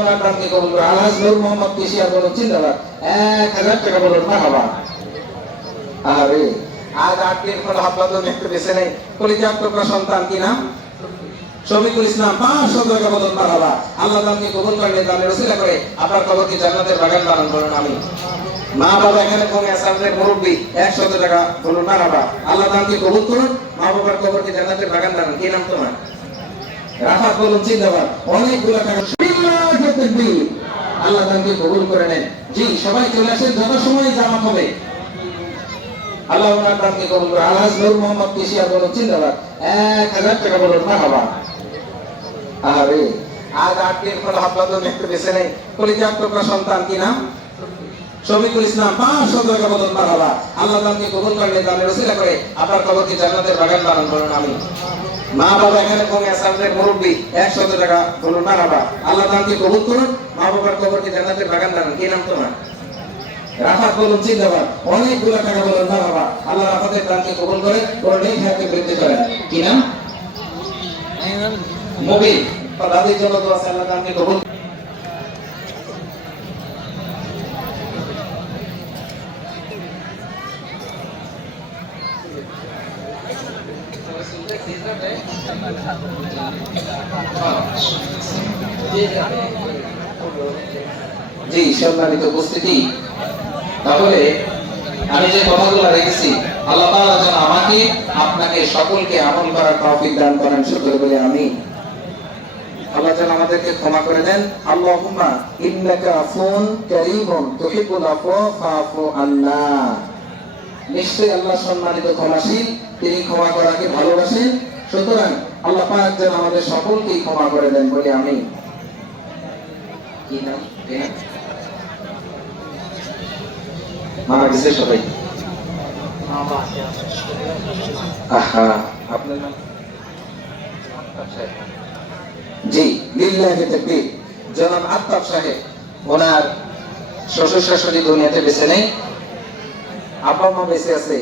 আপনি কবুল করুন। আলহাজ নূর মোহাম্মদ পেশিয়া বলুন জিন্দাবাদ। 1000 টাকা বলুন মারহাবা। আরে আজ 8 দিন পর হাফলাতুল একটু বেঁচে নেই। কলিজার টুকরা সন্তান কি নাম? শফিকুল ইসলাম। 500 টাকা বলুন মারহাবা। আল্লাহ আপনি কবুল করলে জানের ওসিলা করে আপনার কবরকে জান্নাতের বাগান বানান করুন আমিন। মা বাবা এখানে কমে আছে আমাদের মুরব্বী 100 টাকা বলুন মারহাবা। আল্লাহ আপনি কবুল করুন, মা বাবার কবরকে জান্নাতের বাগান বানান। কি নাম তোমার? রাফাত বলুন জিন্দাবাদ। অনেকগুলো টাকা আল্লাহ তাকে কবুল করে নেন। জি সবাই চলে আসেন, যত সময় জামা হবে। আল্লাহ ওনার দানকে কবুল করে। আলহাজ নূর মোহাম্মদ পেশিয়া বলুন জিন্দাবাদ। 1000 টাকা বলুন মারহাবা। আরে আজ 8 দিন পর হাফলাতুল একটু বেঁচে নেই। কলিজার টুকরা সন্তান কি নাম? শফিকুল ইসলাম। 500 টাকা বলুন মারহাবা। আল্লাহ তাকে কবুল করলে জানের ওসিলা করে আপনার কবরকে জান্নাতের বাগান বানান করুন আমিন। মা বাবা এখানে কমে আছে আমাদের মুরব্বী 100 টাকা বলুন মারহাবা। আল্লাহ তাকে কবুল করুন, মা বাবার কবরকে জান্নাতের বাগান বানান। কি নাম তোমার? রাফাত বলুন জিন্দাবাদ। অনেকগুলো টাকা বলুন মারহাবা। আল্লাহ রাফাতের দানকে কবুল করে ওর নেক হায়াতে বৃদ্ধি করেন। কি নাম? মুবিন। দাদির জন্য দোয়া আছে, আল্লাহ দানকে কবুল। জি সম্মানিত উপস্থিতি, তাহলে আমি যে কথাগুলো রেখেছি আল্লাহ তাআলা যেন আমাকে আপনাকে সকলকে আমল করার তৌফিক দান করেন, শুকর বলে আমিন। আল্লাহ যেন আমাদেরকে ক্ষমা করে দেন। আল্লাহুম্মা ইন্নাকা আফুন কারীমুন তুহিব্বুল আফওয়া ফাফু আন্না। নিশ্চয়ই আল্লাহ সম্মানিত ক্ষমাশীল, তিনি ক্ষমা করাকে ভালোবাসেন। সুতরাং আল্লাহ পাক যেন আমাদের সকলকে ক্ষমা করে দেন বলে আমিন। কি নাম? মারা গেছে সবাই। আহা আপনার নাম? জি লিল্লাহি তাকবীর। জনাব আফতাব সাহেব, ওনার শ্বশুর শাশুড়ি দুনিয়াতে বেঁচে নেই, আব্বা মা বেঁচে আছে।